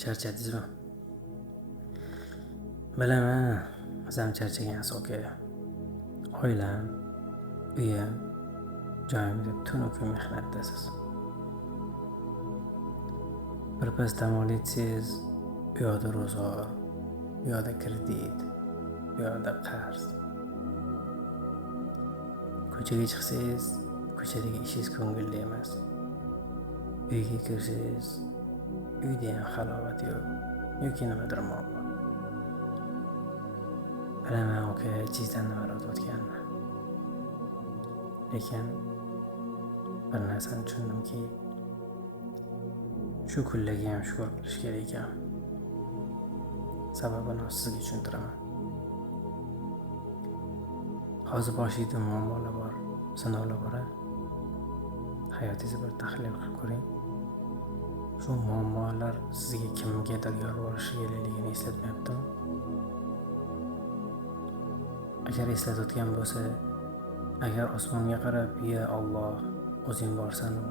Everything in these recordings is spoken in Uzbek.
Charchadingizmi? Bilaman, o'zim charchagansiz aka. Oilam, uyim, joyim deb tunu kun mehnatdasiz. Birpas dam olsangiz, u yoqda ro'zg'or, bu yoqda kredit, bu yoqda qarz. Ko'chaga chiqsangiz, ko'chadagi ishingiz ko'ngilli emas. Uyga kirsangiz, uyda ham halovat yo'q yoki nimadir muammo. Bilaman aka, ichingizdan nimalar o'tayotganini. Lekin bir narsani tushundimki, shu kunlarga ham shukr qilish kerak ekan. Sababini sizga tushuntiraman. Hozir boshingizda muammolar bor, sinovlar bor. Hayotingizni bir tahlil qilib ko'ring. Shu muammolar sizga kimgadir yorborishish kerakligini eslatmayaptimi? Agar eslatayotgan bo'lsa, agar osmonga qarab, "Ya Alloh, o'zing borsan-u,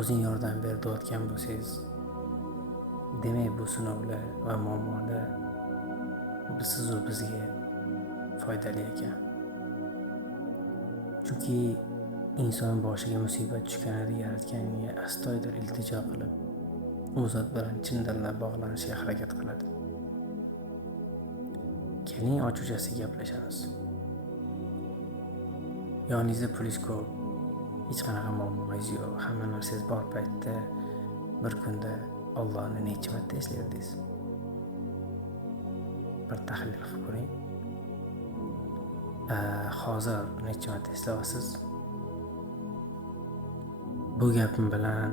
o'zing yordam ber" deyotgan bo'lsangiz, demak bu sinovlar va muammolar sizu bizga foydali ekan. Chunki inson boshiga musibat tushganida yaratganiga astoydil iltijo qilib, u zot bilan chin dildan bog'lanishga harakat qiladi. Keling ochiqchasiga gaplashamiz. Yoningizda pulingiz ko'p, hech qanaqa muammongiz yo'q, hamma narsangiz bor paytda bir kunda Allohni necha marta eslardingiz? Bir tahlil qilib ko'ring. Hozir necha marta eslayapsiz? Bu gapim bilan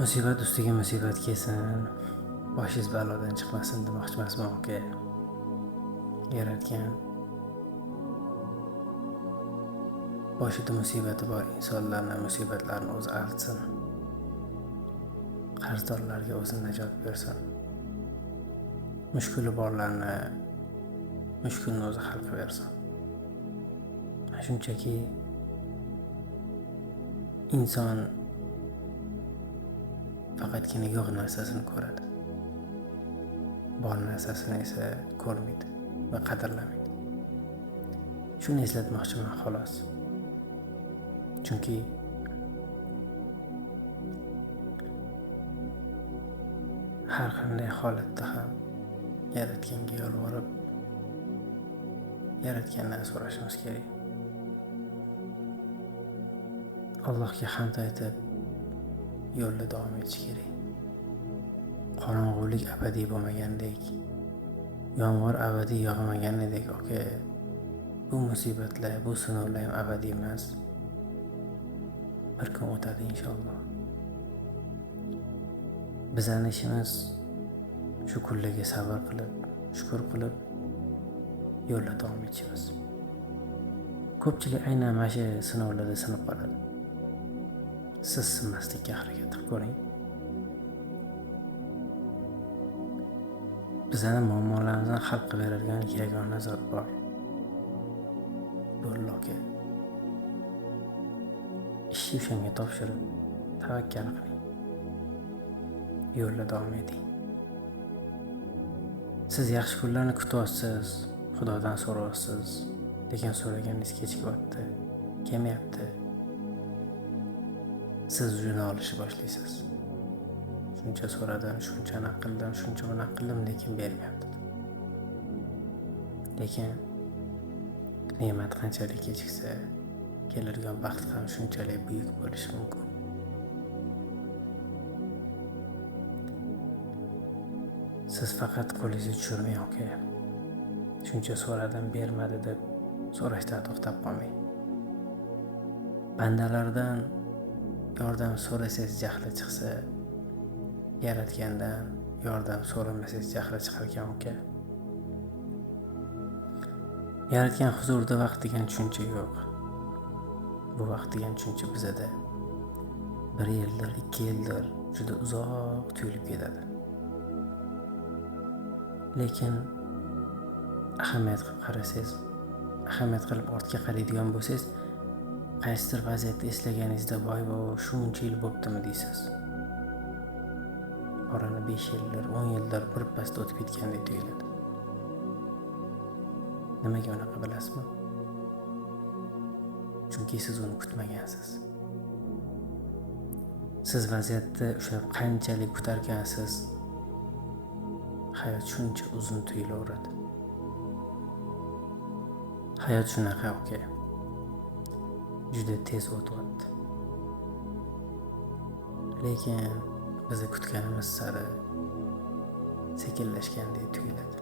musibat ustiga musibat kelsin, boshingiz balodan chiqmasin demoqchi emasman aka. Yaratgan boshida musibati bor insonlarni musibatlarini o'zi artsin. Qarzdorlarga o'zi najot bersin. Mushkuli borlarni mushkulni o'zi hal qilib bersin. Shunchaki inson faqatgina yo'q narsasini ko'radi. Bor narsasini esa ko'rmaydi va qadrlamaydi. Shuni eslatmoqchiman xolos. Chunki har qanday holatda ham yaratganga yolvorib, yaratgandan so'rashimiz kerak. Allohga hamd aytib, yo'lda davom etish kerak. Qorong'ulik abadiy bo'lmagandek, yomg'ir abadiy yog'maganidek aka, bu musibatlar, bu sinovlar ham abadiy emas. Bir kun o'tadi inshaalloh. Bizning ishimiz shu kunlarga sabr qilib, shukr qilib, yo'lda davom etishimiz. Ko'pchilik aynan mana shu sinovlarda sinib qoladi. Siz sinmaslikka harakat qilib ko'ring. Bizning muammolarimizni hal qilib beradigan yagona zot bor. Bu Allohga. Ishni o'shanga topshirib, tavakkal qiling. Yo'lda davom eting. Siz yaxshi kunlarni kutyapsiz, Xudodan so'rayapsiz, lekin so'raganingiz kechikyapti, kelmayapti. Siz uni olishni boshlaysiz. Shuncha so'radim, shuncha qildim, shuncha qildim, lekin bermayapti. Lekin ne'mat qanchalik kechiksa, keladigan baxt ham shunchalik buyuk bo'lishi mumkin. Siz faqat qo'lingizni tushirmang aka. Shuncha so'radim, bermadi deb so'rashdan to'xtab qolmang. Bandalardan yordam so'rasangiz jahli chiqsa, yaratgandan yordam so'ramasangiz jahli chiqar ekan aka. Yaratgan huzurda vaqt degan tushuncha yo'q. Bu vaqt degan tushuncha bizada 1 yildir, 2 yildir juda uzoq tuyulib ketadi. Lekin ahamiyat qilib qarasangiz, ahamiyat qilib ortga qaraydigan bo'lsangiz, qaysidir vaziyatda eslaganingizda voy shuncha yil bo'ptimi deysiz. orani 5 yillar, 10 yillar birpasda o'tib ketgandek tuyuladi. Nimaga unaqa bilasizmi? Chunki siz uni kutmagansiz. Siz vaziyatda ushlab qanchalik kutarkansiz, hayot shuncha uzun tuyulaveradi. Hayot shunaqa oke. Juda tez o'tyapti. Lekin biz kutganimiz sari sekinlashgandek tuyuladi.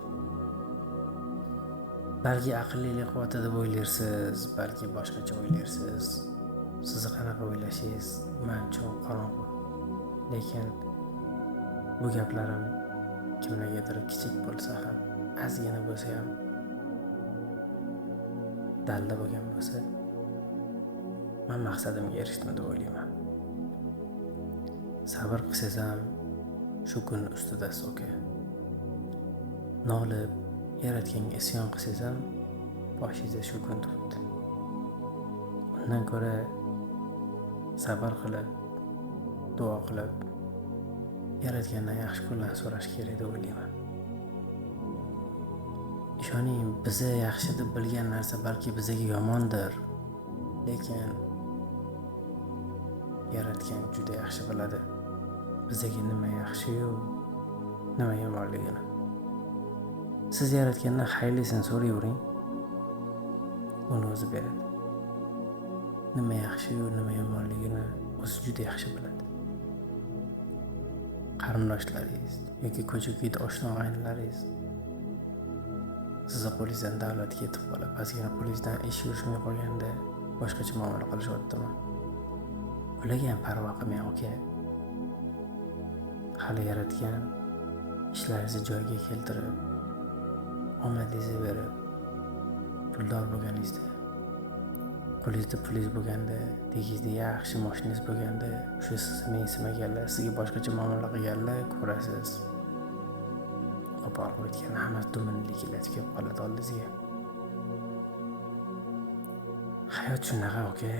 Balki aqllilik quvvati deb o'ylarsiz, balki boshqacha o'ylarsiz. Sizni qanaqa o'ylashingiz men uchun qorong'u. Lekin bu gaplarim kimlargadir kichik bo'lsa ham, ozgina bo'lsa ham dalda bo'lgan bo'lsa, men maqsadimga erishdim deb o'ylayman. Sabr qilsangiz ham shu kun ustidasiz oka. Nolib yaratganga isyon qilsangiz ham boshingizda shu kun turibdi. Undan ko'ra sabr qilib, duo qilib, yaratgandan yaxshi kunlar so'rash kerak deb o'ylayman. Ishoning, biza yaxshi deb bilgan narsa balki bizaga yomondir, lekin yaratgan juda yaxshi biladi bizaga nima yaxshi-yu, nima yomonligini. Siz yaratgandan xayrlisini so'rayvering, uni o'zi beradi. Nima yaxshi-yu, nima yomonligini o'zi juda yaxshi biladi. Qarindoshlaringiz yoki ko'cha-ko'yda oshna og'aynilaringiz sizni qo'lingizdan davlat ketib qolib, ozgina qo'lingizdan ish yurishmay qolganda boshqacha muomala qilishyaptimi? Ularga ham parvo qilmang oka. Hali yaratgan ishlaringizni joyiga keltirib, omadingizni berib, puldor bo'lganingizda, qo'lingizda pulingiz bo'lganda, tegingizda yaxshi mashinangiz bo'lganda, o'sha sizni mensimaganlar, sizga boshqacha muomala qilganlar ko'rasiz. Qo'pol qo'ygan hammasi dumini likillatib kelib qoladi oldingizga. Hayot shunaqa oka.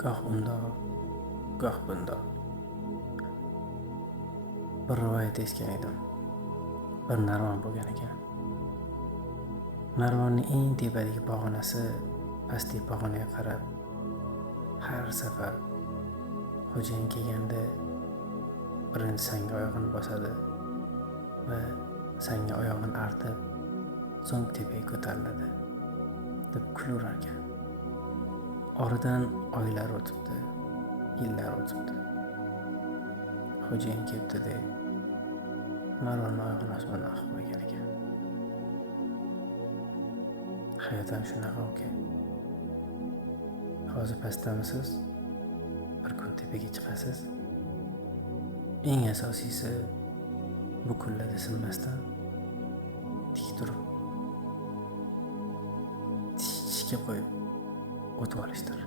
Goh undoq, goh bundoq. Bir rivoyat eshitgan edim. Bir narvon bo'lgan ekan. Narvonning eng tepadagi pog'onasi pastki pog'onaga qarab har safar xo'jayin kelganda birinchi sanga oyog'ini bosadi va sanga oyog'ini artib, so'ng tepaga ko'tariladi deb kulaverar ekan. Oradan oylar o'tibdi, yillar o'tibdi. Xo'jayin kelibdi-da, narvonni oyog'ini osmondan qilib qo'ygan ekan. Hayot ham shunaqa oka. Hozir pastdamisiz, bir kun tepaga chiqasiz. Eng asosiysi bu kunlarda sinmasdan tik turib, tishga qo'yib o'tib olishdir.